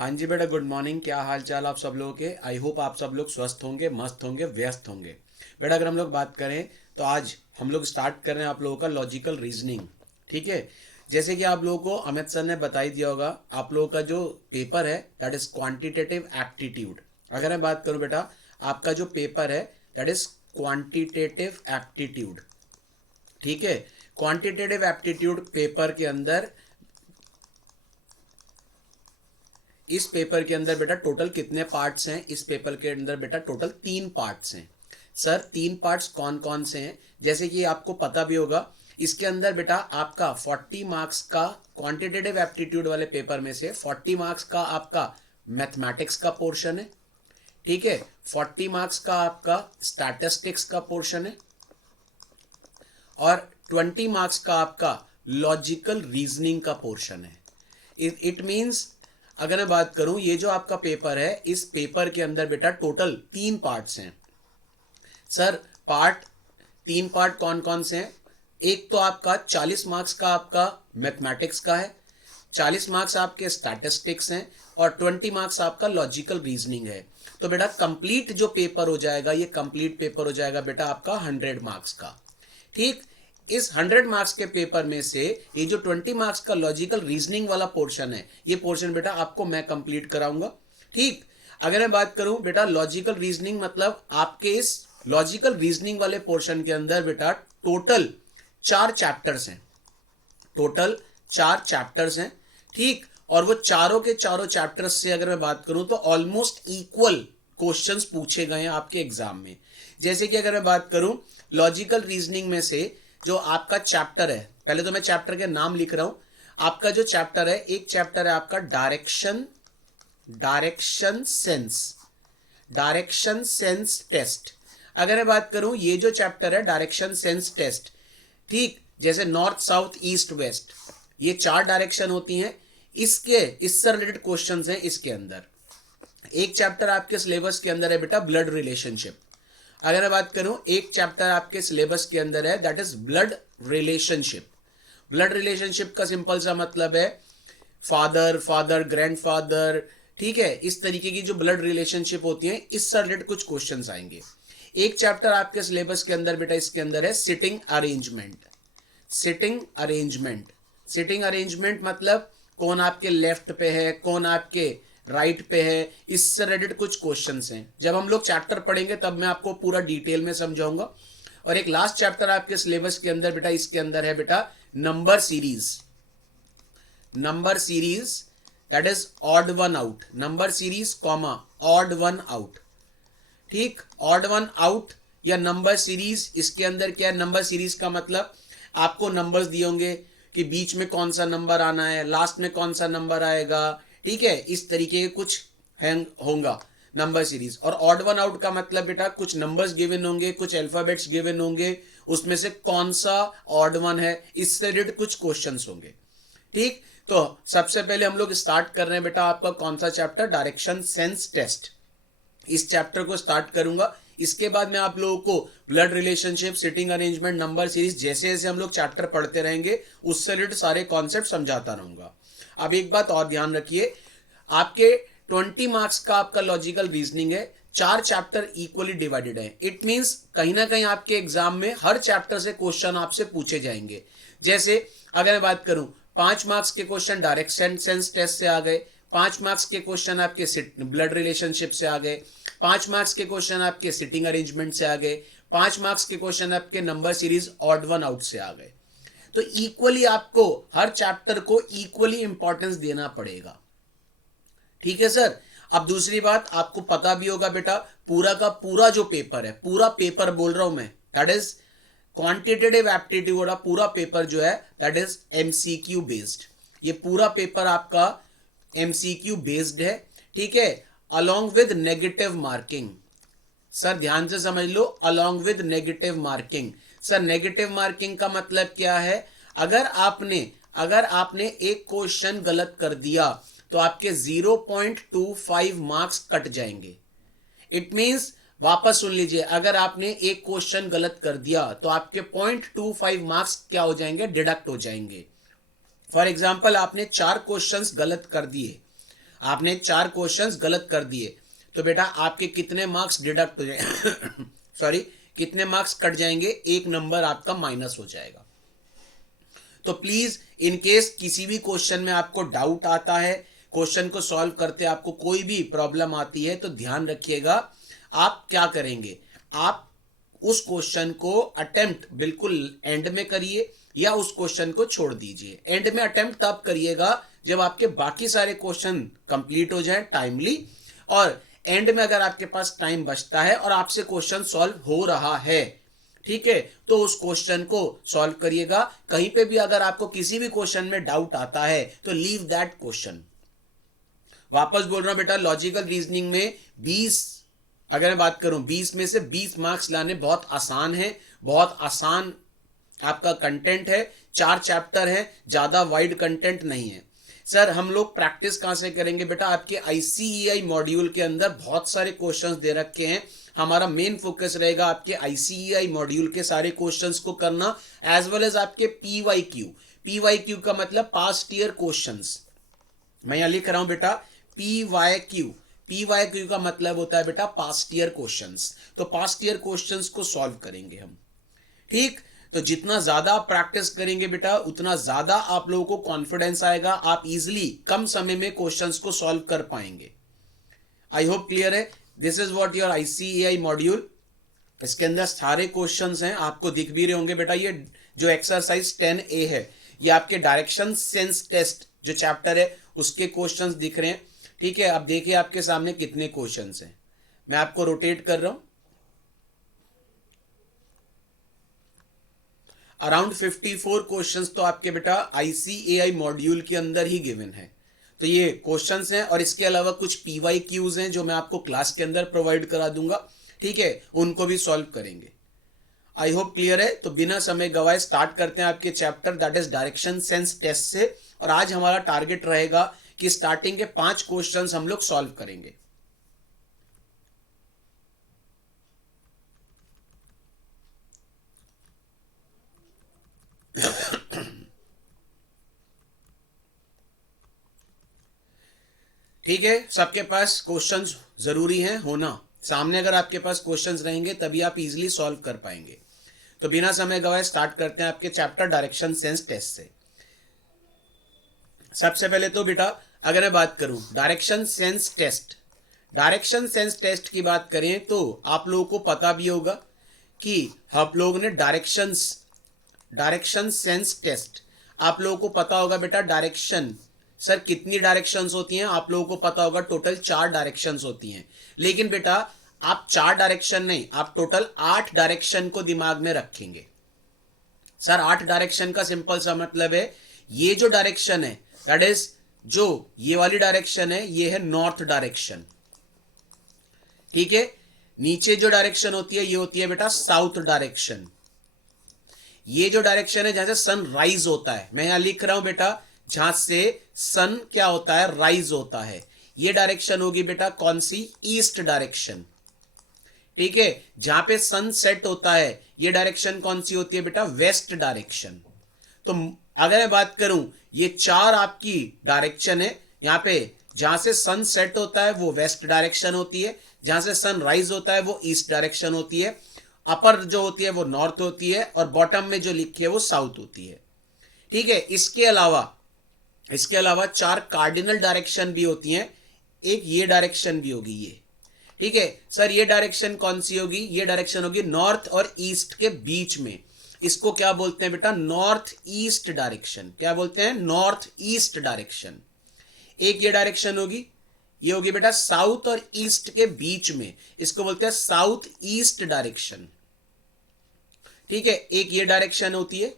हाँ जी बेटा, good morning. क्या हाल चाल आप सब लोगों के। आई होप आप सब लोग स्वस्थ होंगे, मस्त होंगे, व्यस्त होंगे। बेटा अगर हम लोग बात करें तो आज हम लोग स्टार्ट कर रहे हैं आप लोगों का लॉजिकल रीजनिंग। ठीक है। जैसे कि आप लोगों को अमित सर ने बता ही दिया होगा, आप लोगों का जो पेपर है दैट इज क्वांटिटेटिव एप्टीट्यूड। अगर मैं बात करूं बेटा, आपका जो पेपर है दैट इज क्वांटिटेटिव एप्टीट्यूड। ठीक है। क्वांटिटेटिव एप्टीट्यूड पेपर के अंदर, इस पेपर के अंदर बेटा टोटल कितने पार्ट्स हैं। इस पेपर के अंदर बेटा टोटल 3 पार्ट्स हैं। सर 3 पार्ट्स कौन कौन से हैं, जैसे कि आपको पता भी होगा। इसके अंदर बेटा आपका 40 मार्क्स का क्वांटिटेटिव एप्टीट्यूड वाले पेपर में से 40 मार्क्स का आपका मैथमेटिक्स का पोर्शन है। ठीक है। 40 मार्क्स का आपका स्टैटिस्टिक्स का पोर्शन है और 20 मार्क्स का आपका लॉजिकल रीजनिंग का पोर्शन है। इट मीन्स, अगर मैं बात करूं, ये जो आपका पेपर है, इस पेपर के अंदर बेटा टोटल 3 पार्ट्स हैं। सर पार्ट 3 पार्ट कौन कौन से हैं। एक तो आपका 40 मार्क्स का आपका मैथमेटिक्स का है, 40 मार्क्स आपके स्टैटिस्टिक्स हैं और 20 मार्क्स आपका लॉजिकल रीजनिंग है। तो बेटा कंप्लीट जो पेपर हो जाएगा, ये कंप्लीट पेपर हो जाएगा बेटा आपका 100 मार्क्स का। ठीक। इस 100 मार्क्स के पेपर में से ये जो 20 मार्क्स का लॉजिकल रीजनिंग वाला पोर्शन है, ये पोर्शन बेटा आपको मैं कंप्लीट कराऊंगा। ठीक। अगर मैं बात करूं बेटा लॉजिकल रीजनिंग, मतलब आपके इस लॉजिकल रीजनिंग वाले पोर्शन के अंदर बेटा टोटल 4 चैप्टर्स हैं। टोटल 4 चैप्टर्स हैं। ठीक। और वो चारों के चारों चैप्टर्स से अगर मैं बात करूं तो ऑलमोस्ट इक्वल क्वेश्चंस पूछे गए हैं आपके एग्जाम में। जैसे कि अगर मैं बात करूं लॉजिकल रीजनिंग में से जो आपका चैप्टर है, पहले तो मैं चैप्टर के नाम लिख रहा हूं। आपका जो चैप्टर है, एक चैप्टर है आपका direction sense, direction sense test. अगर मैं बात करूं, ये जो चैप्टर है डायरेक्शन सेंस टेस्ट, ठीक, जैसे नॉर्थ साउथ ईस्ट वेस्ट, ये 4 डायरेक्शन होती हैं। इससे रिलेटेड क्वेश्चंस हैं इसके अंदर। एक चैप्टर आपके सिलेबस के अंदर है बेटा ब्लड रिलेशनशिप। अगर मैं बात करूं, एक चैप्टर आपके सिलेबस के अंदर है that is blood relationship. Blood relationship का सिंपल सा मतलब है फादर फादर ग्रैंडफादर। ठीक है। इस तरीके की जो ब्लड रिलेशनशिप होती है, इससे रिलेटेड कुछ क्वेश्चंस आएंगे। एक चैप्टर आपके सिलेबस के अंदर बेटा इसके अंदर है sitting arrangement. Sitting arrangement, sitting arrangement मतलब कौन आपके लेफ्ट पे है, कौन आपके राइट पे है, इससे रिलेटेड कुछ क्वेश्चंस हैं। जब हम लोग चैप्टर पढ़ेंगे तब मैं आपको पूरा डिटेल में समझाऊंगा। और एक लास्ट चैप्टर आपके सिलेबस के अंदर बेटा इसके अंदर है बेटा number series. Number series that is odd one out, number series comma odd one out. ठीक। ऑड वन आउट या नंबर सीरीज, इसके अंदर क्या है, नंबर सीरीज का मतलब आपको नंबर्स दिए होंगे कि बीच में कौन सा नंबर आना है, लास्ट में कौन सा नंबर आएगा। ठीक है। इस तरीके के कुछ होगा नंबर सीरीज। और ऑड वन आउट का मतलब बेटा कुछ नंबर्स गिवन होंगे, कुछ अल्फाबेट्स गिवन होंगे, उसमें से कौन सा ऑड वन है, इससे रिलेटेड कुछ क्वेश्चंस होंगे। ठीक। तो सबसे पहले हम लोग स्टार्ट कर रहे हैं बेटा आपका कौन सा चैप्टर, डायरेक्शन सेंस टेस्ट। इस चैप्टर को स्टार्ट करूंगा। इसके बाद मैं आप लोगों को blood relationship, sitting arrangement, number series, जैसे जैसे हम लोग चैप्टर पढ़ते रहेंगे उससे रिलेटेड सारे कॉन्सेप्ट समझाता रहूंगा। अब एक बात और ध्यान रखिए, आपके 20 मार्क्स का आपका लॉजिकल रीजनिंग है, 4 चैप्टर इक्वली डिवाइडेड है। इट मींस कहीं ना कहीं आपके एग्जाम में हर चैप्टर से क्वेश्चन आपसे पूछे जाएंगे। जैसे अगर मैं बात करूं, 5 मार्क्स के क्वेश्चन डायरेक्शन सेंस टेस्ट से आ गए, 5 मार्क्स के क्वेश्चन आपके ब्लड रिलेशनशिप से आ गए, 5 मार्क्स के क्वेश्चन आपके सिटिंग अरेंजमेंट से आ गए, 5 मार्क्स के क्वेश्चन आपके number series odd one out से आ गए। तो इक्वली आपको हर चैप्टर को इक्वली इंपॉर्टेंस देना पड़ेगा। ठीक है सर। अब दूसरी बात, आपको पता भी होगा बेटा पूरा का पूरा जो पेपर है, पूरा पेपर बोल रहा हूं मैं, दैट इज क्वांटिटेटिव एप्टीट्यूड, पूरा पेपर जो है दैट इज एमसीक्यू बेस्ड। ये पूरा पेपर आपका एमसीक्यू बेस्ड है। ठीक है। Along with negative marking. Sir ध्यान से समझ लो, along with negative marking. Sir negative marking का मतलब क्या है, अगर आपने एक क्वेश्चन गलत कर दिया तो आपके 0.25 मार्क्स कट जाएंगे। इट मींस, वापस सुन लीजिए, अगर आपने एक क्वेश्चन गलत कर दिया तो आपके 0.25 मार्क्स क्या हो जाएंगे, डिडक्ट हो जाएंगे। फॉर एग्जाम्पल आपने 4 क्वेश्चंस गलत कर दिए, आपने 4 क्वेश्चंस गलत कर दिए तो बेटा आपके कितने मार्क्स डिडक्ट हो जाएंगे सॉरी, कितने मार्क्स कट जाएंगे, 1 नंबर आपका माइनस हो जाएगा। तो प्लीज इन केस किसी भी क्वेश्चन में आपको डाउट आता है, क्वेश्चन को सॉल्व करते आपको कोई भी प्रॉब्लम आती है, तो ध्यान रखिएगा आप क्या करेंगे, आप उस क्वेश्चन को अटेम्प्ट बिल्कुल एंड में करिए या उस क्वेश्चन को छोड़ दीजिए। एंड में अटेम्प्ट तब करिएगा जब आपके बाकी सारे क्वेश्चन कंप्लीट हो जाए टाइमली, और एंड में अगर आपके पास टाइम बचता है और आपसे क्वेश्चन सॉल्व हो रहा है, ठीक है, तो उस क्वेश्चन को सॉल्व करिएगा। कहीं पे भी अगर आपको किसी भी क्वेश्चन में डाउट आता है तो लीव दैट क्वेश्चन। वापस बोल रहा हूं बेटा, लॉजिकल रीजनिंग में 20, अगर मैं बात करूं 20 में से 20 मार्क्स लाने बहुत आसान है, बहुत आसान आपका कंटेंट है, 4 चैप्टर है, ज्यादा वाइड कंटेंट नहीं है। सर हम लोग प्रैक्टिस कहां से करेंगे बेटा, आपके आईसीईआई मॉड्यूल के अंदर बहुत सारे क्वेश्चंस दे रखे हैं, हमारा मेन फोकस रहेगा आपके आईसीईआई मॉड्यूल के सारे क्वेश्चंस को करना, एज वेल एज आपके पीवाईक्यू। पीवाईक्यू का मतलब पास्ट ईयर क्वेश्चंस, मैं यहां लिख रहा हूं बेटा पीवाईक्यू। पीवाईक्यू का मतलब होता है बेटा पास्ट ईयर क्वेश्चंस, तो पास्ट ईयर क्वेश्चंस को सॉल्व करेंगे हम, ठीक। तो जितना ज्यादा आप प्रैक्टिस करेंगे बेटा उतना ज्यादा आप लोगों को कॉन्फिडेंस आएगा, आप इजीली कम समय में क्वेश्चंस को सॉल्व कर पाएंगे। आई होप क्लियर है। This is what your ICAI module, इसके अंदर सारे क्वेश्चंस हैं, आपको दिख भी रहे होंगे बेटा। ये जो एक्सरसाइज 10A है ये आपके डायरेक्शन सेंस टेस्ट जो चैप्टर है उसके क्वेश्चंस दिख रहे हैं, ठीक है। अब देखिए आपके सामने कितने क्वेश्चंस हैं, मैं आपको रोटेट कर रहा हूं। अराउंड 54 क्वेश्चंस तो आपके बेटा आईसीएआई मॉड्यूल के अंदर ही गिवन है। तो ये क्वेश्चंस हैं और इसके अलावा कुछ पीवाईक्यूज हैं जो मैं आपको क्लास के अंदर प्रोवाइड करा दूंगा, ठीक है, उनको भी सॉल्व करेंगे। आई होप क्लियर है। तो बिना समय गवाए स्टार्ट करते हैं आपके chapter that is direction sense test से। और आज हमारा टारगेट रहेगा कि स्टार्टिंग के 5 क्वेश्चंस हम लोग सॉल्व करेंगे। ठीक है, सबके पास क्वेश्चंस जरूरी हैं होना, सामने अगर आपके पास क्वेश्चंस रहेंगे तभी आप इजीली सॉल्व कर पाएंगे। तो बिना समय गवाए स्टार्ट करते हैं आपके चैप्टर डायरेक्शन सेंस टेस्ट से। सबसे पहले तो बेटा अगर मैं बात करूं direction sense test, direction sense test की बात करें तो आप लोगों को पता भी होगा कि हम लोग ने डायरेक्शन सेंस टेस्ट, आप लोगों को पता होगा बेटा डायरेक्शन, सर कितनी डायरेक्शंस होती हैं, आप लोगों को पता होगा टोटल 4 डायरेक्शंस होती हैं। लेकिन बेटा आप 4 डायरेक्शन नहीं, आप टोटल 8 डायरेक्शन को दिमाग में रखेंगे। सर 8 डायरेक्शन का सिंपल सा मतलब है, ये जो डायरेक्शन है दैट इज जो ये वाली डायरेक्शन है ये है नॉर्थ डायरेक्शन, ठीक है। नीचे जो डायरेक्शन होती है ये होती है बेटा साउथ डायरेक्शन। ये जो डायरेक्शन है जहां से सन राइज होता है, मैं यहां लिख रहा हूं बेटा जहां से सन क्या होता है, राइज होता है, ये डायरेक्शन होगी बेटा कौन सी, ईस्ट डायरेक्शन, ठीक है। जहां पे सन सेट होता है ये डायरेक्शन कौन सी होती है बेटा, वेस्ट डायरेक्शन। तो अगर मैं बात करूं ये 4 आपकी डायरेक्शन है, यहां पे जहां से सन सेट होता है वो वेस्ट डायरेक्शन होती है, जहां से सन राइज होता है वो ईस्ट डायरेक्शन होती है, अपर जो होती है वो नॉर्थ होती है और बॉटम में जो लिखी है वो साउथ होती है, ठीक है। इसके अलावा 4 कार्डिनल डायरेक्शन भी होती हैं, एक ये डायरेक्शन भी होगी ये, ठीक है। सर ये डायरेक्शन कौन सी होगी, ये डायरेक्शन होगी नॉर्थ और ईस्ट के बीच में, इसको क्या बोलते हैं बेटा, नॉर्थ ईस्ट डायरेक्शन। क्या बोलते हैं, नॉर्थ ईस्ट डायरेक्शन। एक ये डायरेक्शन होगी, ये होगी बेटा साउथ और ईस्ट के बीच में, इसको बोलते हैं साउथ ईस्ट डायरेक्शन, ठीक है। एक ये डायरेक्शन होती है,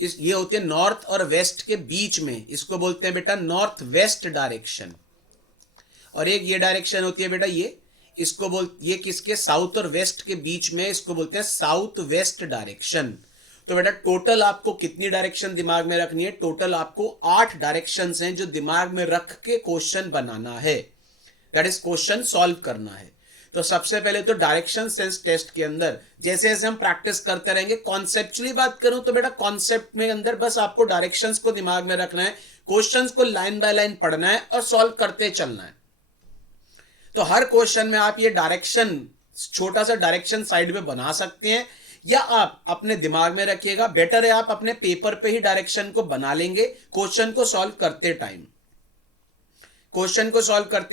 ये होती है नॉर्थ और वेस्ट के बीच में, इसको बोलते हैं बेटा नॉर्थ वेस्ट डायरेक्शन। और एक ये डायरेक्शन होती है बेटा ये किसके, साउथ और वेस्ट के बीच में, इसको बोलते हैं साउथ वेस्ट डायरेक्शन। तो बेटा टोटल आपको कितनी डायरेक्शन दिमाग में रखनी है, टोटल आपको 8 डायरेक्शंस हैं जो दिमाग में रख के क्वेश्चन बनाना है, दैट इज क्वेश्चन सॉल्व करना है। तो सबसे पहले तो डायरेक्शन सेंस टेस्ट के अंदर जैसे जैसे हम प्रैक्टिस करते रहेंगे, कॉन्सेप्चुअली बात करूं तो बेटा कॉन्सेप्ट में अंदर बस आपको डायरेक्शंस को दिमाग में रखना है, क्वेश्चंस को लाइन बाय लाइन पढ़ना है और सॉल्व करते चलना है। तो हर क्वेश्चन में आप ये डायरेक्शन, छोटा सा डायरेक्शन साइड में बना सकते हैं, या आप अपने दिमाग में रखिएगा, बेटर है आप अपने पेपर पे ही डायरेक्शन को बना लेंगे। क्वेश्चन को सॉल्व करते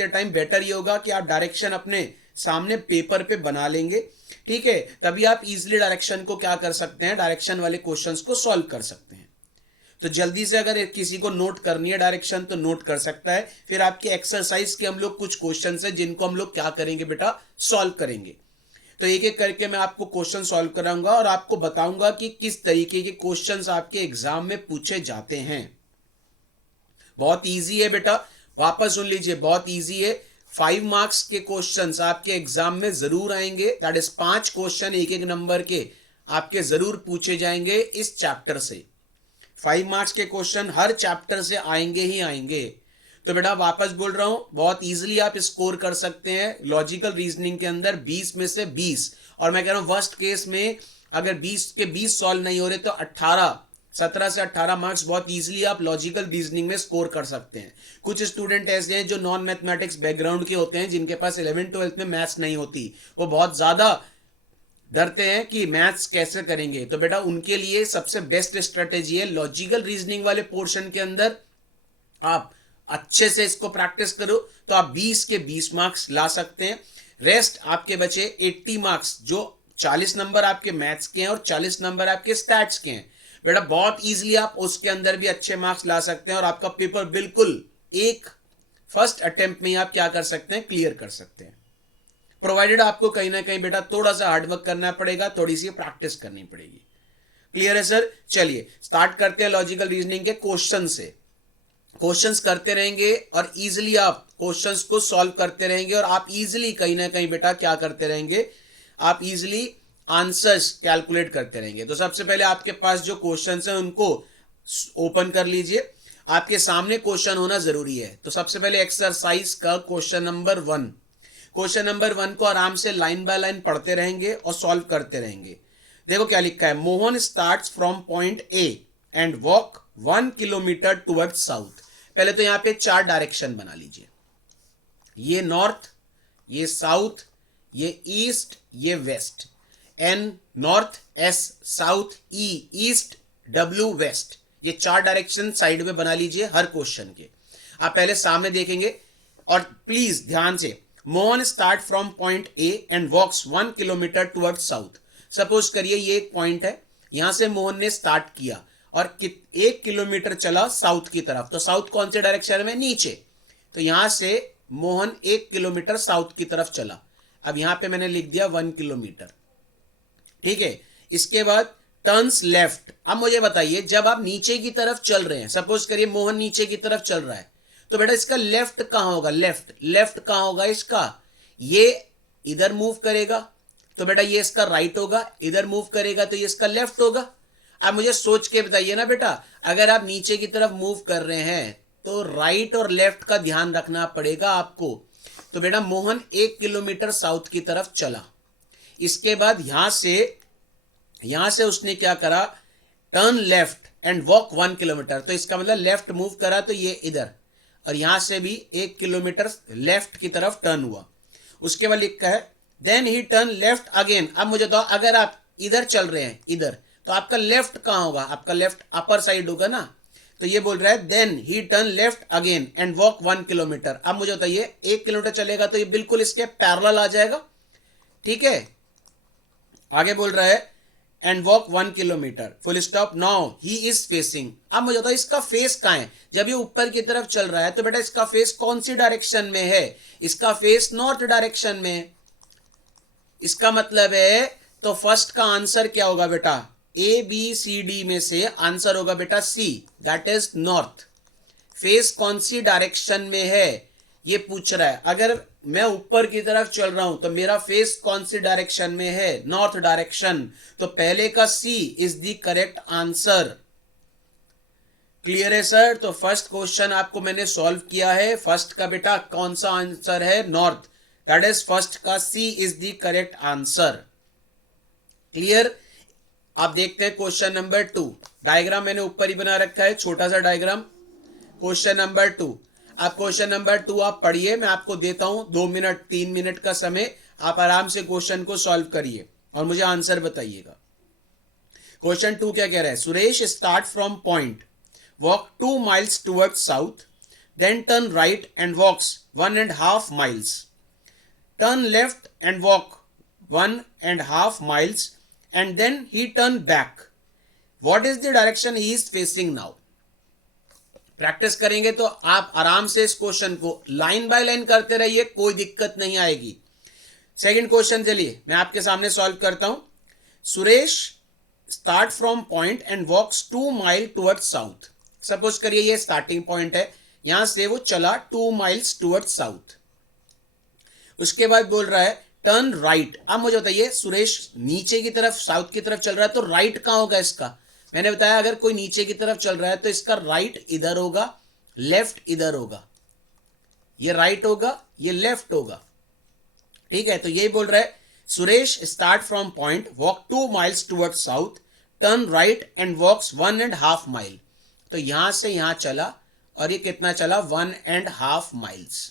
टाइम बेटर ये होगा कि आप डायरेक्शन अपने सामने पेपर पे बना लेंगे, ठीक है। तभी आप इजीली डायरेक्शन को क्या कर सकते हैं, डायरेक्शन वाले क्वेश्चंस को सॉल्व कर सकते हैं। तो जल्दी से अगर किसी को नोट करनी है डायरेक्शन तो नोट कर सकता है। फिर आपके एक्सरसाइज के हम लोग कुछ क्वेश्चन है जिनको हम लोग क्या करेंगे बेटा, सॉल्व करेंगे। तो एक एक करके मैं आपको क्वेश्चन सॉल्व कराऊंगा और आपको बताऊंगा कि किस तरीके के क्वेश्चंस आपके एग्जाम में पूछे जाते हैं। बहुत इजी है बेटा, वापस सुन लीजिए, बहुत इजी है। 5 मार्क्स के क्वेश्चंस आपके एग्जाम में जरूर आएंगे, दैट इज 5 क्वेश्चन एक एक नंबर के आपके जरूर पूछे जाएंगे इस चैप्टर से। 5 मार्क्स के क्वेश्चन हर चैप्टर से आएंगे ही आएंगे। तो बेटा वापस बोल रहा हूं, बहुत इजीली आप स्कोर कर सकते हैं लॉजिकल रीजनिंग के अंदर 20 में से 20। और मैं कह रहा हूं वर्स्ट केस में अगर 20 के 20 सॉल्व नहीं हो रहे तो 17 से 18 मार्क्स बहुत इजीली आप लॉजिकल रीजनिंग में स्कोर कर सकते हैं। कुछ स्टूडेंट ऐसे हैं जो नॉन मैथमेटिक्स बैकग्राउंड के होते हैं, जिनके पास 11-12 में मैथ्स नहीं होती, वो बहुत ज्यादा डरते हैं कि मैथ्स कैसे करेंगे। तो बेटा उनके लिए सबसे बेस्ट स्ट्रेटेजी है लॉजिकल रीजनिंग वाले पोर्शन के अंदर आप अच्छे से इसको प्रैक्टिस करो तो आप 20 के 20 मार्क्स ला सकते हैं। रेस्ट आपके बचे 80 मार्क्स, जो 40 नंबर आपके मैथ्स के हैं और 40 नंबर आपके स्टैट्स के हैं। बेटा बहुत इजीली आप उसके अंदर भी अच्छे मार्क्स ला सकते हैं और आपका पेपर बिल्कुल एक फर्स्ट अटेम्प्ट में ही आप क्या कर सकते हैं, क्लियर कर सकते हैं। प्रोवाइडेड आपको कहीं ना कहीं बेटा थोड़ा सा हार्डवर्क करना पड़ेगा, थोड़ी सी प्रैक्टिस करनी पड़ेगी। क्लियर है सर? चलिए स्टार्ट करते हैं लॉजिकल रीजनिंग के क्वेश्चन से। क्वेश्चंस करते रहेंगे और इजीली आप क्वेश्चंस को सॉल्व करते रहेंगे और आप इजीली कहीं ना कहीं बेटा क्या करते रहेंगे, आप इजीली आंसर्स कैलकुलेट करते रहेंगे। तो सबसे पहले आपके पास जो क्वेश्चंस हैं उनको ओपन कर लीजिए, आपके सामने क्वेश्चन होना जरूरी है। तो सबसे पहले एक्सरसाइज का क्वेश्चन नंबर 1 को आराम से लाइन बाय लाइन पढ़ते रहेंगे और सॉल्व करते रहेंगे। देखो क्या लिखा है, Mohan starts from point A and walk 1 kilometre toward south. पहले तो यहां पे 4 डायरेक्शन बना लीजिए, ये नॉर्थ, ये साउथ, ये ईस्ट, ये west. N north, S south, E east, W west. ये 4 डायरेक्शन साइड में बना लीजिए हर क्वेश्चन के। आप पहले सामने देखेंगे और प्लीज ध्यान से, Mohan start from point A and walks 1 kilometre toward south. Suppose करिए ये एक पॉइंट है, यहां से मोहन ने स्टार्ट किया और 1 किलोमीटर चला साउथ की तरफ। तो साउथ कौन से डायरेक्शन में, नीचे। तो यहां से मोहन 1 किलोमीटर साउथ की तरफ चला। अब यहां पे मैंने लिख दिया 1 किलोमीटर, ठीक है। इसके बाद टर्न्स लेफ्ट। अब मुझे बताइए जब आप नीचे की तरफ चल रहे हैं, सपोज करिए मोहन नीचे की तरफ चल रहा है, तो बेटा इसका लेफ्ट कहां होगा, लेफ्ट कहां होगा इसका, ये इधर मूव करेगा तो बेटा ये इसका राइट होगा, इधर मूव करेगा तो ये इसका लेफ्ट होगा। अब मुझे सोच के बताइए ना बेटा, अगर आप नीचे की तरफ मूव कर रहे हैं तो राइट और लेफ्ट का ध्यान रखना पड़ेगा आपको। तो बेटा मोहन 1 किलोमीटर साउथ की तरफ चला, इसके बाद यहां से उसने क्या करा, turn left and walk 1 kilometre. तो इसका मतलब लेफ्ट मूव करा तो ये इधर, और यहां से भी 1 किलोमीटर लेफ्ट की तरफ टर्न हुआ। उसके बाद लिखा है then he turn left again. अब मुझे तो अगर आप इधर चल रहे हैं इधर, तो आपका लेफ्ट कहां होगा, आपका लेफ्ट अपर साइड होगा ना। तो ये बोल रहा है then he turn left again and walk 1 kilometre. अब मुझे बताइए 1 किलोमीटर चलेगा तो ये बिल्कुल इसके पैरेलल आ जाएगा, ठीक है। आगे बोल रहा है and walk 1 kilometre full stop, now he is facing. अब मुझे बताओ इसका फेस कहां है, जब ये ऊपर की तरफ चल रहा है तो बेटा इसका फेस कौन सी डायरेक्शन में है, इसका फेस नॉर्थ डायरेक्शन में है। इसका मतलब है तो फर्स्ट का आंसर क्या होगा बेटा, ए बी सी डी में से आंसर होगा बेटा सी, दैट इज नॉर्थ। फेस कौन सी डायरेक्शन में है ये पूछ रहा है। अगर मैं ऊपर की तरफ चल रहा हूं तो मेरा फेस कौन सी डायरेक्शन में है, नॉर्थ डायरेक्शन। तो पहले का C is the correct answer. Clear है सर? तो फर्स्ट क्वेश्चन आपको मैंने सॉल्व किया है। फर्स्ट का बेटा कौन सा आंसर है, नॉर्थ, दैट इज फर्स्ट का C is the correct answer. Clear? आप देखते हैं क्वेश्चन नंबर 2। डायग्राम मैंने ऊपर ही बना रखा है, छोटा सा डायग्राम। Question number 2। आप क्वेश्चन नंबर 2 आप पढ़िए, मैं आपको देता हूं 2 मिनट 3 मिनट का समय, आप आराम से क्वेश्चन को सॉल्व करिए और मुझे आंसर बताइएगा। क्वेश्चन 2 क्या कह रहा है? Suresh start from point, walk 2 miles towards south, then turn right and walks 1.5 miles, turn left and walk 1.5 miles, and then he turned back. What is the direction he is facing now? Practice करेंगे तो आप आराम से इस question को line by line करते रहिए, कोई दिक्कत नहीं आएगी। सेकंड क्वेश्चन चलिए मैं आपके सामने सॉल्व करता हूं। Suresh start from point and walks 2 mile towards south. Suppose करिए ये स्टार्टिंग पॉइंट है, यहां से वो चला 2 miles टूवर्ड्स साउथ। उसके बाद बोल रहा है टर्न राइट। अब मुझे बताइए सुरेश नीचे की तरफ साउथ की तरफ चल रहा है तो राइट कहां होगा इसका? मैंने बताया अगर कोई नीचे की तरफ चल रहा है तो इसका राइट इधर होगा, लेफ्ट इधर होगा। ये राइट होगा, ये लेफ्ट होगा। ठीक है, तो यही बोल रहा है Suresh start from point, walk 2 miles towards south, turn right and walks 1.5 mile। तो यहां से यहां चला और ये कितना चला? 1.5 miles।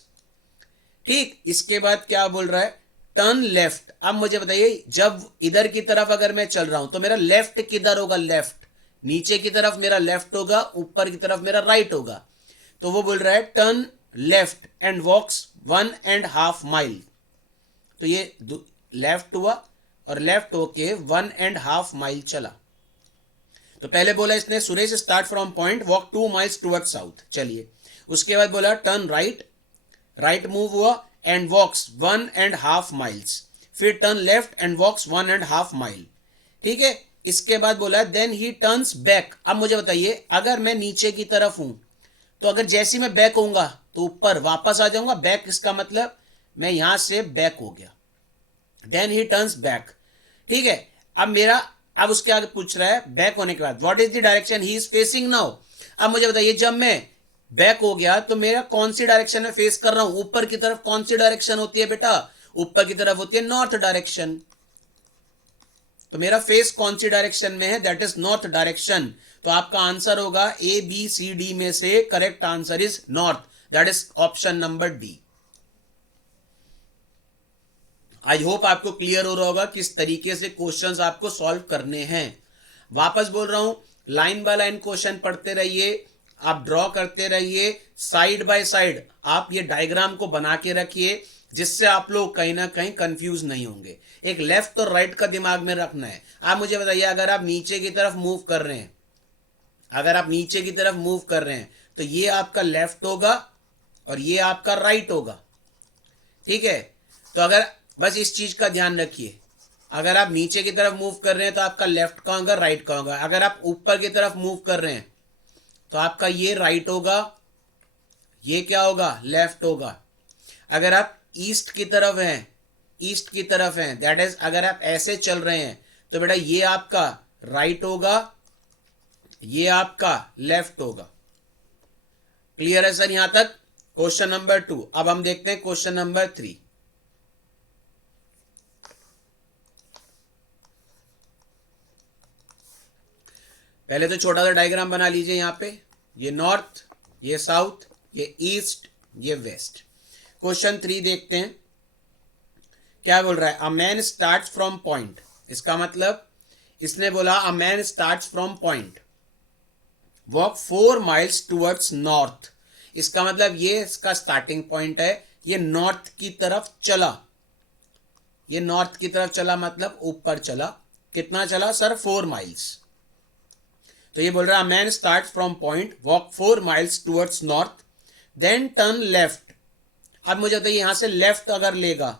ठीक, इसके बाद क्या बोल रहा है? Turn left. अब मुझे बताइए जब इधर की तरफ अगर मैं चल रहा हूं तो मेरा लेफ्ट किधर होगा? लेफ्ट नीचे की तरफ मेरा लेफ्ट होगा, ऊपर की तरफ मेरा राइट होगा। तो वो बोल रहा है turn left and walks 1.5 mile। तो ये लेफ्ट हुआ और लेफ्ट होके 1.5 mile चला। तो पहले बोला इसने Suresh start from point, walk 2 miles towards south. चलिए उसके बाद बोला टर्न राइट, राइट मूव हुआ एंड वॉक्स 1.5 miles, फिर turn left and walks 1.5 mile। ठीक है, इसके बाद बोला देन ही टर्न्स बैक। अब मुझे बताइए अगर मैं नीचे की तरफ हूं तो अगर जैसे मैं बैक होऊंगा तो ऊपर वापस आ जाऊंगा। बैक इसका मतलब मैं यहां से बैक हो गया, देन ही टर्न्स बैक। ठीक है, अब उसके आगे पूछ रहा है बैक होने के बाद what is the direction he is facing now. अब मुझे बताइए जब मैं बैक हो गया तो मेरा कौन सी डायरेक्शन में फेस कर रहा हूं? ऊपर की तरफ कौन सी डायरेक्शन होती है बेटा? ऊपर की तरफ होती है नॉर्थ डायरेक्शन। तो मेरा फेस कौन सी डायरेक्शन में है? That is north direction. तो आपका आंसर होगा ABCD में से correct answer is north, that is option number D. I hope आपको क्लियर हो रहा होगा किस तरीके से क्वेश्चंस आपको सॉल्व करने हैं। वापस बोल रहा हूं, लाइन बाय लाइन क्वेश्चन पढ़ते रहिए, आप ड्रॉ करते रहिए, साइड बाय साइड आप ये डायग्राम को बना के रखिए जिससे आप लोग कहीं ना कहीं कंफ्यूज नहीं होंगे। एक लेफ्ट और राइट का दिमाग में रखना है। आप मुझे बताइए अगर आप नीचे की तरफ मूव कर रहे हैं, अगर आप नीचे की तरफ मूव कर रहे हैं तो ये आपका लेफ्ट होगा और ये आपका राइट होगा। ठीक है, तो अगर बस इस चीज का ध्यान रखिए, अगर आप नीचे की तरफ मूव कर रहे हैं तो आपका लेफ्ट का होगा, राइट का होगा। अगर आप ऊपर की तरफ मूव कर रहे हैं तो आपका ये राइट होगा, ये क्या होगा? लेफ्ट होगा। अगर आप ईस्ट की तरफ हैं, ईस्ट की तरफ हैं, दैट इज अगर आप ऐसे चल रहे हैं तो बेटा ये आपका राइट होगा, ये आपका लेफ्ट होगा। क्लियर है सर यहां तक? Question number 2। अब हम देखते हैं क्वेश्चन नंबर 3। पहले तो छोटा सा डायग्राम बना लीजिए। यहां पे ये नॉर्थ, ये साउथ, ये ईस्ट, ये वेस्ट। क्वेश्चन 3 देखते हैं क्या बोल रहा है। A man start from point, इसका मतलब इसने बोला a man start from point, walk 4 miles towards north. इसका मतलब ये इसका स्टार्टिंग पॉइंट है, ये नॉर्थ की तरफ चला, ये नॉर्थ की तरफ चला मतलब ऊपर चला। कितना चला सर? 4 miles। तो ये बोल रहा है man start from point, walk 4 miles towards north, then turn left. अब मुझे बताइए यहां से लेफ्ट अगर लेगा,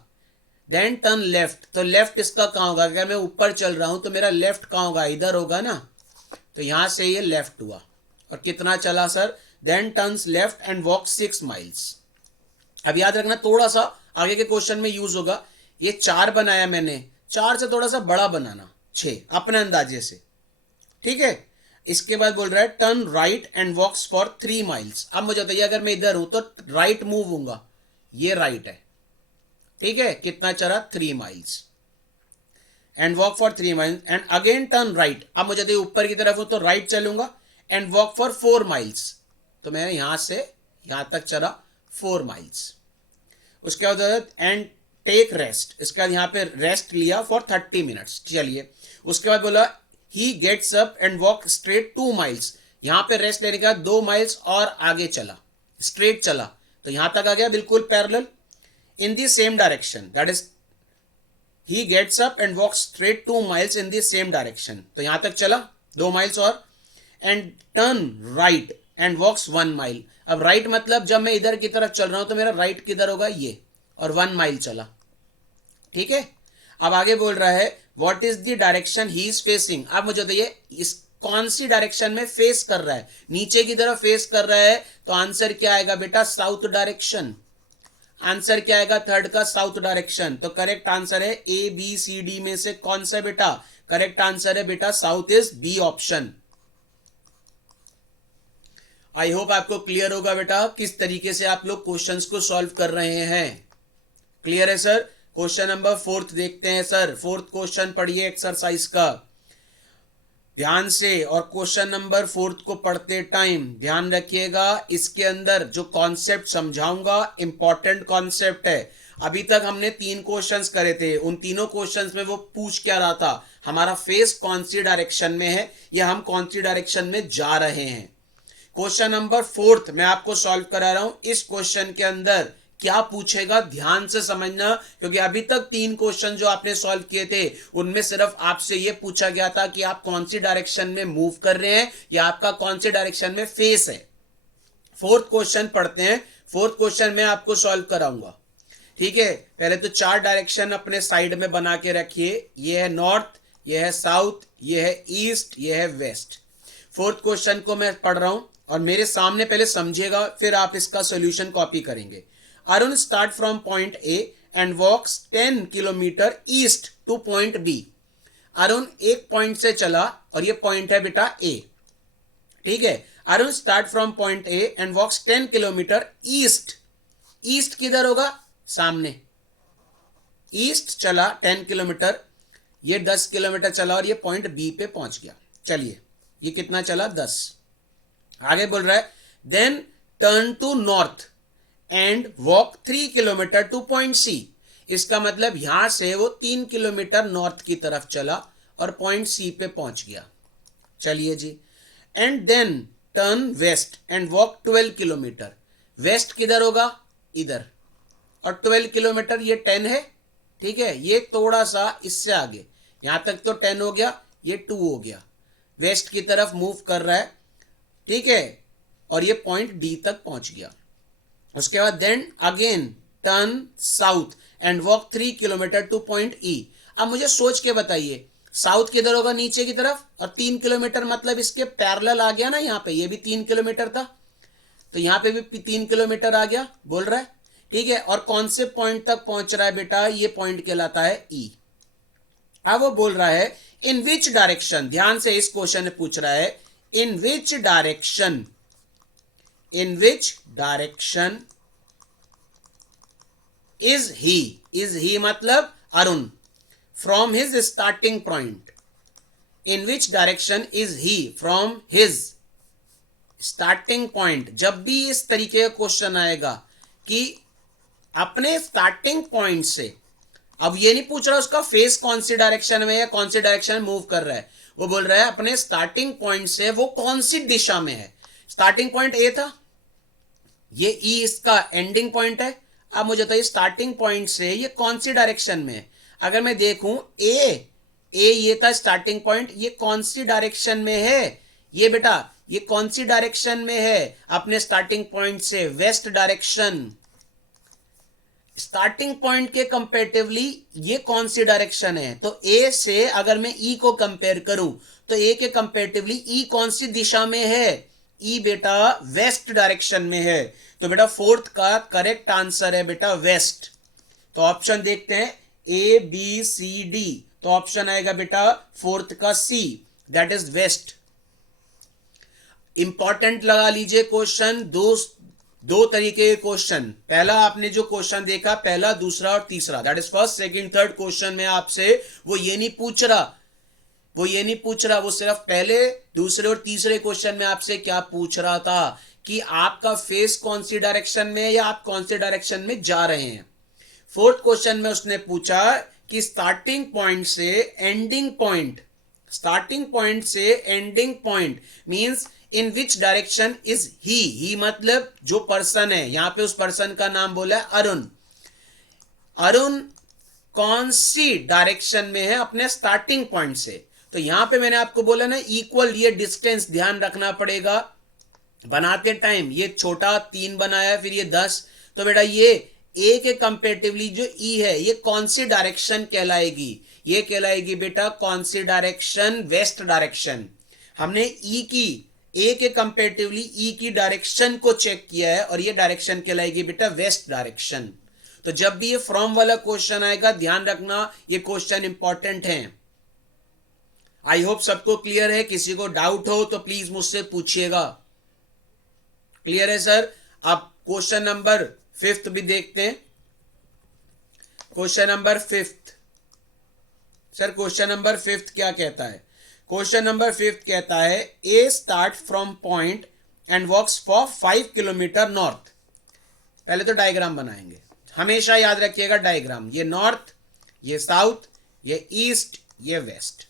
देन टर्न लेफ्ट, तो लेफ्ट इसका कहां होगा? अगर मैं ऊपर चल रहा हूं तो मेरा लेफ्ट कहां होगा? इधर होगा ना। तो यहां से ये लेफ्ट हुआ और कितना चला sir? Then turns left and walk 6 miles। अब याद रखना थोड़ा सा आगे के क्वेश्चन में यूज होगा। ये 4 बनाया मैंने, 4 से थोड़ा सा बड़ा बनाना, 6 अपने अंदाजे से। ठीक है, इसके बाद बोल रहा है turn right and walks for 3 miles। अब मुझे बताइए अगर मैं इधर हूं तो राइट मूव होऊंगा, ये राइट है। ठीक है, कितना चला? 3 miles and walk for 3 miles and again turn right. अब मुझे बताइए ऊपर की तरफ हूं तो राइट चलूंगा एंड वॉक फॉर 4 miles। तो मैंने यहाँ से यहाँ तक चला 4 माइल्स। उसके बाद एंड टेक रेस्ट, इसके बाद यहाँ पे रेस्ट लिया फॉर 30 मिनट्स। चलिए, उसके बाद बोला he gets up and walk straight 2 miles. यहाँ पे रेस्ट लेने के बाद 2 माइल्स और आगे चला, स्ट्रेट चला, तो यहाँ तक आ गया बिल्कुल parallel in the same direction, that is he gets up and walk straight 2 miles in the same direction, तो यहाँ तक चला 2 माइल्स और and turn right and walks 1 mile. अब राइट मतलब जब मैं इधर की तरफ चल रहा हूं तो मेरा राइट किधर होगा, ये, और 1 माइल चला। ठीक है, अब आगे बोल रहा है what is the direction he is facing. अब मुझे बताइए इस कौन सी डायरेक्शन में फेस कर रहा है, नीचे की तरफ फेस कर रहा है, तो आंसर क्या आएगा बेटा, साउथ डायरेक्शन। आंसर क्या आएगा, थर्ड का साउथ डायरेक्शन। तो करेक्ट आंसर है ए बी सी डी में से कौन सा बेटा, करेक्ट आंसर है बेटा south is B option. I hope आपको क्लियर होगा बेटा किस तरीके से आप लोग क्वेश्चंस को सॉल्व कर रहे हैं। क्लियर है सर। क्वेश्चन नंबर 4 देखते हैं सर। 4th क्वेश्चन पढ़िए एक्सरसाइज का ध्यान से, और क्वेश्चन नंबर 4 को पढ़ते टाइम ध्यान रखिएगा, इसके अंदर जो कॉन्सेप्ट समझाऊंगा इंपॉर्टेंट कॉन्सेप्ट है। अभी तक हमने 3 क्वेश्चंस करे थे, उन तीनों क्वेश्चंस में वो पूछ क्या रहा था, हमारा फेस कौन सी डायरेक्शन में है या हम कौन सी डायरेक्शन में जा रहे हैं। क्वेश्चन नंबर 4 मैं आपको सॉल्व करा रहा हूं। इस क्वेश्चन के अंदर क्या पूछेगा ध्यान से समझना, क्योंकि अभी तक 3 क्वेश्चन जो आपने सॉल्व किए थे उनमें सिर्फ आपसे यह पूछा गया था कि आप कौन सी डायरेक्शन में मूव कर रहे हैं या आपका कौन सी डायरेक्शन में फेस है। 4th क्वेश्चन पढ़ते हैं। 4th क्वेश्चन मैं आपको सॉल्व कराऊंगा। ठीक है, पहले तो 4 डायरेक्शन अपने साइड में बना के रखिए। यह है नॉर्थ, यह है साउथ, यह है ईस्ट, यह है वेस्ट। 4th क्वेश्चन को मैं पढ़ रहा हूं और मेरे सामने पहले समझिएगा, फिर आप इसका सॉल्यूशन कॉपी करेंगे। Arun start from point A and walks 10 kilometre east to point B. Arun एक पॉइंट से चला और ये पॉइंट है बेटा ए। ठीक है, Arun start from point A and walks 10 kilometre east. East किधर होगा, सामने। ईस्ट चला 10 किलोमीटर, ये 10 किलोमीटर चला और ये पॉइंट बी पे पहुंच गया। चलिए, ये कितना चला, 10। आगे बोल रहा है then turn to north and walk 3 kilometre to point C. इसका मतलब यहां से वो 3 किलोमीटर नॉर्थ की तरफ चला और पॉइंट सी पे पहुंच गया। चलिए जी, and then turn west and walk 12 kilometre. West किधर होगा, इधर, और 12 किलोमीटर ये 10 है। ठीक है, ये थोड़ा सा इससे आगे, यहां तक तो 10 हो गया, ये 2 हो गया, वेस्ट की तरफ मूव कर रहा है। ठीक है, और ये पॉइंट डी तक पहुंच गया। उसके बाद then again turn south and walk 3 kilometre to point E. अब मुझे सोच के बताइए साउथ किधर होगा, नीचे की तरफ, और 3 किलोमीटर मतलब इसके पैरेलल आ गया ना, यहां पे ये भी 3 किलोमीटर था, तो यहां पे भी 3 किलोमीटर आ गया बोल रहा है। ठीक है, और कौन से पॉइंट तक पहुंच रहा है बेटा, ये पॉइंट कहलाता है ई। अब वो बोल रहा है इन विच डायरेक्शन, ध्यान से इस क्वेश्चन में पूछ रहा है in which direction is he मतलब Arun from his starting point। in which direction is he from his starting point। जब भी इस तरीके का क्वेश्चन आएगा कि अपने स्टार्टिंग पॉइंट से, अब ये नहीं पूछ रहा उसका फेस कौन सी डायरेक्शन में है, कौन सी डायरेक्शन में मूव कर रहा है, वो बोल रहा है अपने स्टार्टिंग पॉइंट से वो कौन सी दिशा में है। स्टार्टिंग पॉइंट ए था, ये ई इसका एंडिंग पॉइंट है। अब मुझे बताइए स्टार्टिंग पॉइंट से ये कौन सी डायरेक्शन में है। अगर मैं देखूं ए ये था स्टार्टिंग पॉइंट, ये कौन सी डायरेक्शन में है, ये बेटा ये कौन सी डायरेक्शन में है, अपने स्टार्टिंग पॉइंट से वेस्ट डायरेक्शन। स्टार्टिंग पॉइंट के कंपेरेटिवली ये कौन सी डायरेक्शन है, तो ए से अगर मैं ई को कंपेयर करूं तो ए के कंपेरेटिवली ई कौन सी दिशा में है, ई बेटा वेस्ट डायरेक्शन में है। तो बेटा 4th का करेक्ट आंसर है बेटा वेस्ट। तो ऑप्शन देखते हैं ए बी सी डी, तो ऑप्शन आएगा बेटा 4th का सी, दैट इज वेस्ट। इंपॉर्टेंट लगा लीजिए क्वेश्चन, दो तरीके के क्वेश्चन। पहला आपने जो क्वेश्चन देखा, पहला, दूसरा और तीसरा, that is first second third question में आपसे वो ये नहीं पूछ रहा, वो सिर्फ पहले दूसरे और तीसरे क्वेश्चन में आपसे क्या पूछ रहा था कि आपका फेस कौन सी डायरेक्शन में है या आप कौन से डायरेक्शन में जा रहे हैं। फोर्थ क्वेश्चन में उसने पूछा कि स्टार्टिंग पॉइंट से ending point means in which direction is he मतलब जो पर्सन है, यहां पे उस पर्सन का नाम बोला है अरुण। अरुण कौन सी डायरेक्शन में है अपने स्टार्टिंग पॉइंट से। तो यहां पे मैंने आपको बोला ना इक्वल, ये डिस्टेंस ध्यान रखना पड़ेगा बनाते टाइम। ये छोटा 3 बनाया फिर ये 10, तो बेटा ये ए के कंपेरेटिवली जो ई है ये कौन सी डायरेक्शन कहलाएगी, ये कहलाएगी बेटा कौन सी डायरेक्शन, वेस्ट डायरेक्शन। हमने ई की ए के कंपेरेटिवली ई की डायरेक्शन को चेक किया है और ये डायरेक्शन कहलाएगी बेटा वेस्ट डायरेक्शन। तो जब भी ये फ्रॉम वाला क्वेश्चन आएगा ध्यान रखना ये क्वेश्चन इंपॉर्टेंट है। आई होप सबको क्लियर है, किसी को डाउट हो तो प्लीज मुझसे पूछिएगा। क्लियर है सर। अब क्वेश्चन नंबर 5 भी देखते हैं। Question number 5 sir, question number 5 क्या कहता है? क्वेश्चन नंबर 5 कहता है A start from point and walks for 5 kilometre north. पहले तो डायग्राम बनाएंगे, हमेशा याद रखिएगा डायग्राम, ये नॉर्थ, ये साउथ, ये ईस्ट, ये वेस्ट।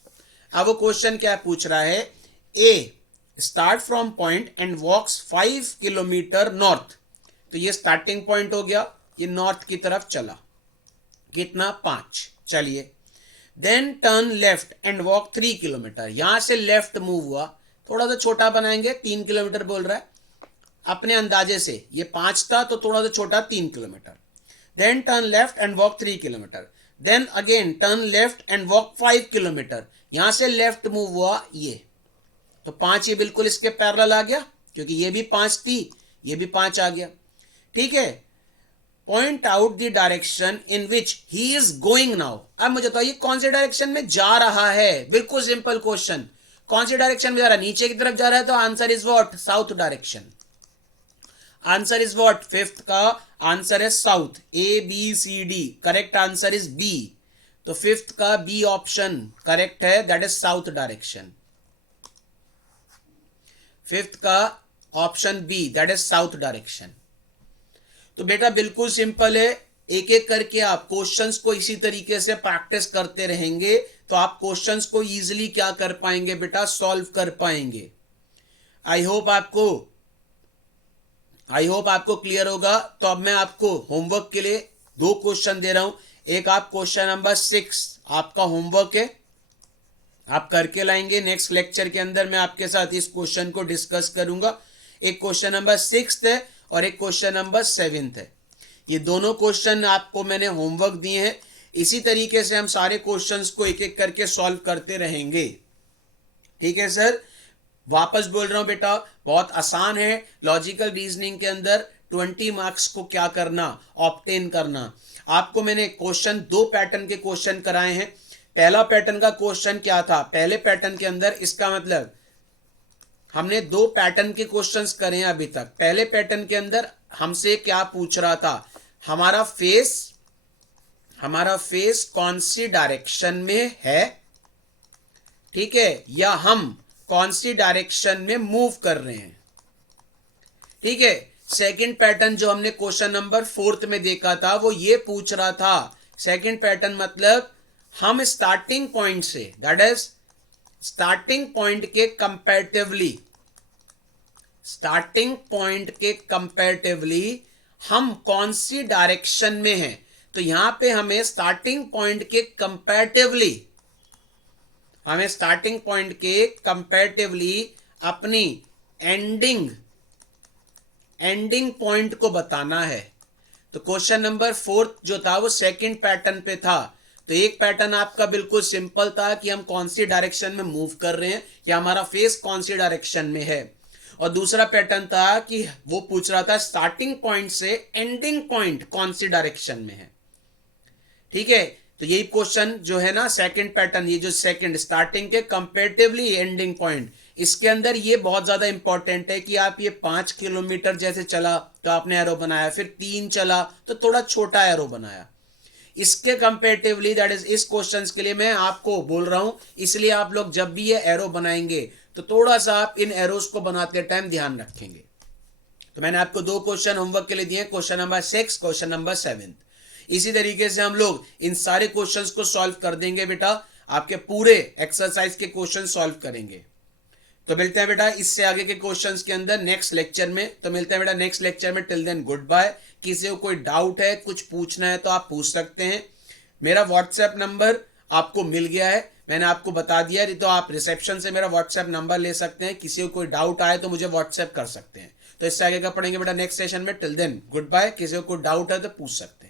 अब वो क्वेश्चन क्या पूछ रहा है, A start from point and walks 5 kilometre north. तो ये स्टार्टिंग पॉइंट हो गया, ये नॉर्थ की तरफ चला, कितना 5। चलिए then turn left and walk 3 kilometre. यहां से लेफ्ट मूव हुआ, थोड़ा सा छोटा बनाएंगे, 3 किलोमीटर बोल रहा है अपने अंदाजे से, ये 5 था तो थोड़ा सा छोटा 3 kilometre. Then turn left and walk 3 kilometre. Then again turn left and walk 5 kilometre. यहां से लेफ्ट मूव हुआ ये, तो 5 ये बिल्कुल इसके पैरेलल आ गया क्योंकि ये भी 5 थी, ये भी 5 आ गया। ठीक है, point out the direction in which he is going now. अब मुझे बताइए कौन से डायरेक्शन में जा रहा है। बिल्कुल सिंपल क्वेश्चन, कौन से डायरेक्शन में जा रहा है? नीचे की तरफ जा रहा है तो answer is what, south direction. Answer is what, 5th का आंसर है south, A B C D, correct answer is B. तो 5th का बी ऑप्शन करेक्ट है, that is south direction. 5th का option B, that is south direction. तो बेटा बिल्कुल simple है, एक एक करके आप क्वेश्चंस को इसी तरीके से प्रैक्टिस करते रहेंगे तो आप क्वेश्चंस को इजीली क्या कर पाएंगे बेटा, सॉल्व कर पाएंगे। आई होप आपको क्लियर होगा। तो अब मैं आपको होमवर्क के लिए 2 क्वेश्चन दे रहा हूं। एक आप क्वेश्चन नंबर 6 आपका होमवर्क है, आप करके लाएंगे। नेक्स्ट लेक्चर के अंदर मैं आपके साथ इस क्वेश्चन को डिस्कस करूंगा। एक क्वेश्चन नंबर 6 है और एक क्वेश्चन नंबर 7 है। ये दोनों क्वेश्चन आपको मैंने होमवर्क दिए हैं। इसी तरीके से हम सारे क्वेश्चंस को एक एक करके सॉल्व करते रहेंगे। ठीक है सर, वापस बोल रहा हूं बेटा, बहुत आसान है। लॉजिकल रीजनिंग के अंदर 20 मार्क्स को क्या करना, ऑब्टेन करना। आपको मैंने क्वेश्चन 2 पैटर्न के क्वेश्चन कराए हैं। पहला पैटर्न का क्वेश्चन क्या था, पहले पैटर्न के अंदर, इसका मतलब हमने 2 पैटर्न के क्वेश्चंस करे हैं अभी तक। पहले पैटर्न के अंदर हमसे क्या पूछ रहा था, हमारा फेस कौन सी डायरेक्शन में है, ठीक है, या हम कौन सी डायरेक्शन में मूव कर रहे हैं। ठीक है, सेकंड पैटर्न जो हमने क्वेश्चन नंबर 4 में देखा था वो ये पूछ रहा था, सेकंड पैटर्न मतलब हम स्टार्टिंग पॉइंट से, दैट इज स्टार्टिंग पॉइंट के कंपैरेटिवली हम कौन सी डायरेक्शन में हैं। तो यहां पे हमें स्टार्टिंग पॉइंट के कंपैरेटिवली अपनी एंडिंग पॉइंट को बताना है। तो क्वेश्चन नंबर 4 जो था वो सेकंड पैटर्न पे था। तो एक पैटर्न आपका बिल्कुल सिंपल था कि हम कौन सी डायरेक्शन में मूव कर रहे हैं या हमारा फेस कौन सी डायरेक्शन में है, और दूसरा पैटर्न था कि वो पूछ रहा था स्टार्टिंग पॉइंट से एंडिंग पॉइंट कौन सी डायरेक्शन में है। ठीक है, तो यही क्वेश्चन जो है ना सेकंड पैटर्न, ये जो सेकंड स्टार्टिंग के कंपैरेटिवली एंडिंग पॉइंट, इसके अंदर ये बहुत ज्यादा इंपॉर्टेंट है कि आप ये 5 किलोमीटर जैसे चला तो आपने एरो बनाया, फिर 3 चला तो थोड़ा छोटा एरो बनाया। इसके कंपैरेटिवली, दैट इज इस क्वेश्चन के लिए मैं आपको बोल रहा हूं, इसलिए आप लोग जब भी ये एरो बनाएंगे तो थोड़ा सा आप इन एरोज को बनाते टाइम ध्यान रखेंगे। तो मैंने आपको 2 क्वेश्चन होमवर्क के लिए दिए, क्वेश्चन नंबर 6, क्वेश्चन नंबर 7। इसी तरीके से हम लोग इन सारे क्वेश्चंस को सॉल्व कर देंगे बेटा, आपके पूरे एक्सरसाइज के क्वेश्चन सॉल्व करेंगे। तो मिलते हैं बेटा इससे आगे के क्वेश्चंस के अंदर नेक्स्ट लेक्चर में। तो मिलते हैं बेटा नेक्स्ट लेक्चर में। Till then goodbye. किसी को कोई डाउट है, कुछ पूछना है तो आप पूछ सकते हैं। मेरा व्हाट्सएप नंबर आपको मिल गया है, मैंने आपको बता दिया है, तो आप रिसेप्शन से मेरा व्हाट्सएप नंबर ले सकते हैं। किसी को कोई डाउट आए तो मुझे व्हाट्सएप कर सकते हैं। तो इससे आगे का पढ़ेंगे बेटा नेक्स्ट सेशन में। Till then goodbye. किसी को कोई डाउट है तो पूछ सकते हैं।